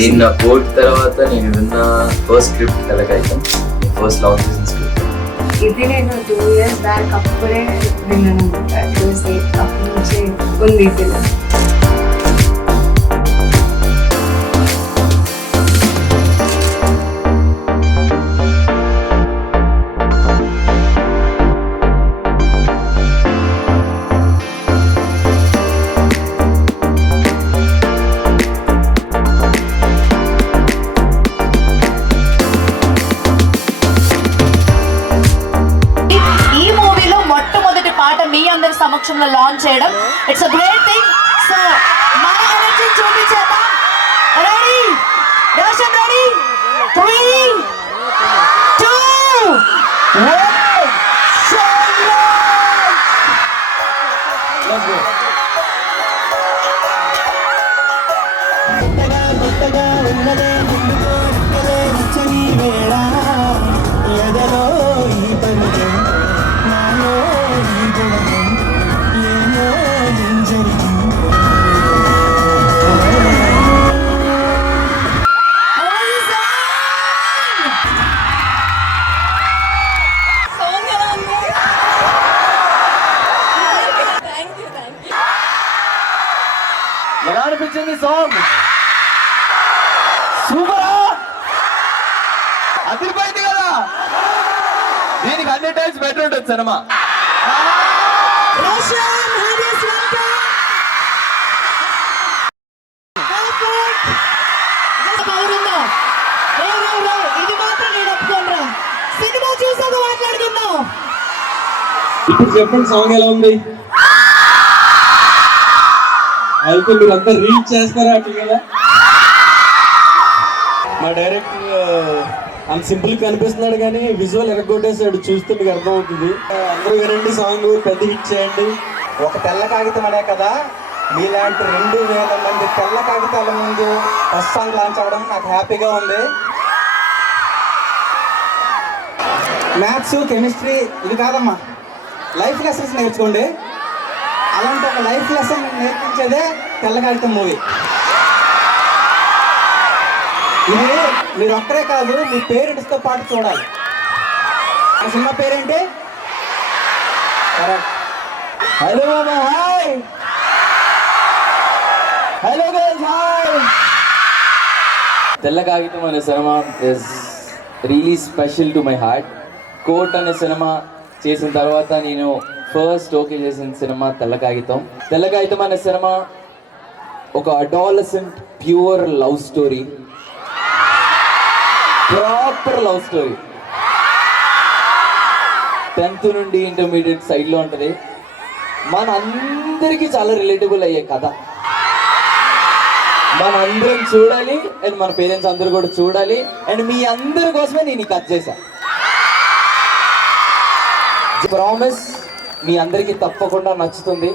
వచ్చేసింది. నా కోర్ట్ తర్వాత నేను విన్న ఫస్ట్ స్క్రిప్ట్ తెల్లకాగితం, ఫస్ట్ లాంచ్ చేసిన స్క్రిప్ట్. ఇది నేను 2 years బ్యాక్ అప్పుడే విన్నాను అనమాట. అప్పటి నుంచి ఉంది ఫిలిం. సమక్షంలో లాంచ్ చేయడం it's a great thing. So మన ఎనర్జీ చూపించేద్దాం. రెడీ రోషన్, రెడీ 3 2 1 ఎలా అనిపించింది సాంగ్? సూపరా, అదిరిపోయింది కదా. దీనికి 100 times బెటర్ ఉంటుంది సినిమా. ఇది మాత్రం నేను ఒప్పుకోనరా. సినిమా చూసాక మాట్లాడుకుందాం. ఇప్పుడు చెప్పండి సాంగ్ ఎలా ఉంది? అయితే మీరు అంతా రీచ్ చేస్తారా అట్లా కదా? మా డైరెక్టర్ అంత సింపుల్ కనిపిస్తున్నాడు కానీ విజువల్ ఎరగొట్టేసాడు. చూస్తే మీకు అర్థమవుతుంది. అందరూ వినండి సాంగ్, పెద్ద హిట్ చేయండి. ఒక తెల్ల కాగితం అనే కదా, మీలాంటి 2000 మంది తెల్ల కాగితాల ముందు ఫస్ట్ సాంగ్ లాంచ్ అవ్వడం నాకు హ్యాపీగా ఉంది. మ్యాథ్స్, కెమిస్ట్రీ ఇది కాదమ్మా, లైఫ్ లెసన్స్ నేర్చుకోండి. అలాంటి ఒక లైఫ్ లెసన్ నేర్పించేదే తెల్ల కాగితం మూవీ. ఇది మీరు ఒక్కరే కాదు, మీ పేరెంట్స్తో పాటు చూడాలి. ఆ సినిమా పేరేంటి? కరెక్ట్. హలో మామా, హాయ్. Hello guys, hi. తెల్ల కాగితం అనే cinema is really special to my heart. Court అనే సినిమా చేసిన తర్వాత నేను ఫస్ట్ ఓకే చేసిన సినిమా తెల్ల కాగితం. తెల్ల కాగితం అనే సినిమా ఒక adolescent pure love story, proper love story. 10th నుండి ఇంటర్మీడియట్ సైడ్లో ఉంటుంది. మన అందరికీ చాలా రిలేటబుల్ అయ్యే కథ. మన అందరం చూడాలి అండ్ మన పేరెంట్స్ అందరూ కూడా చూడాలి. అండ్ మీ అందరి కోసమే నేను ఈ కథ చేశాను. ప్రామిస్ మీ అందరికీ తప్పకుండా నచ్చుతుంది.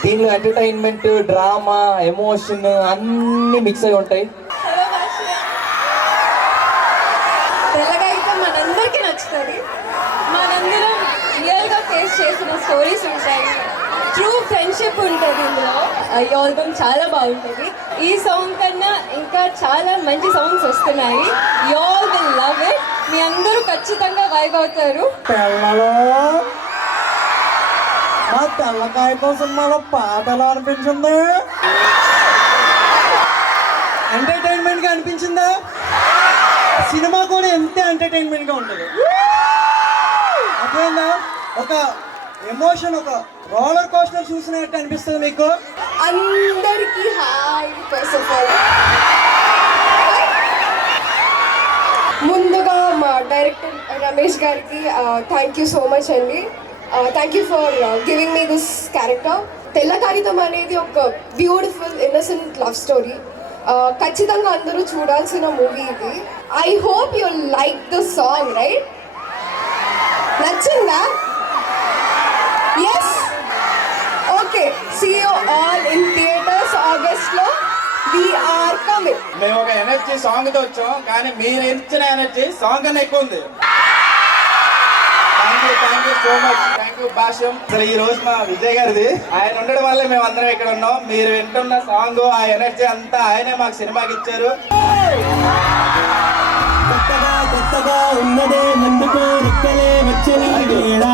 దీనిలో ఎంటర్టైన్మెంట్, డ్రామా, ఎమోషన్ అన్నీ మిక్స్ అయి ఉంటాయి. తెల్లగైతే మనందరికీ నచ్చుతుంది. మనందరం రియల్గా ఫేస్ చేసిన స్టోరీస్ ఉంటాయి. ట్రూ ఫ్రెండ్షిప్ ఉంటుంది ఇందులో. ఈ ఆల్బమ్ చాలా బాగుంటుంది. ఈ సాంగ్ కన్నా ఇంకా చాలా మంచి సాంగ్స్ వస్తున్నాయి. You all will love it. మీ అందరూ ఖచ్చితంగా వైబ్ అవుతారు. తెల్లలో మా తెల్లకాయతో సినిమాలో పాట ఎలా అనిపించింది? ఎంటర్టైన్మెంట్గా అనిపించిందా? సినిమా కూడా ఎంత ఎంటర్టైన్మెంట్గా ఉంటుంది. అదేనా ఒక ఎమోషన్, ఒక రోలర్ కోస్టర్ చూసినట్టు అనిపిస్తుంది మీకు. అందరికీ హాయ్. ఫస్ట్ ఆఫ్ ఆల్ ముందుగా మా డైరెక్టర్ రమేష్ గారికి థ్యాంక్ యూ సో మచ్ అండి. Thank you for giving me this character. తెల్ల కాగితం అనేది ఒక బ్యూటిఫుల్ ఇన్నసెంట్ లవ్ స్టోరీ. ఖచ్చితంగా అందరూ చూడాల్సిన మూవీ ఇది. I hope you like the song, right? నచ్చిందా? Yes. Okay, see you all in theatres ఆగస్ట్లో. We are coming. మేము ఒక ఎనర్జీ సాంగ్ తో వచ్చాం, కానీ మీరు ఇచ్చిన ఎనర్జీ సాంగ్ కన్నా ఎక్కువ ఉంది. Thank you so much. Thank you Bhashyam. అసలు ఈ రోజు మా విజయ్ గారిది, ఆయన ఉండడం వల్లే మేము అందరం ఇక్కడ ఉన్నాం. మీరు వింటున్న సాంగ్, ఆ ఎనర్జీ అంతా ఆయనే మాకు సినిమాకి ఇచ్చారు. కొత్తగా ఉన్నదే ముందుకు రెక్కలే వచ్చే వేళ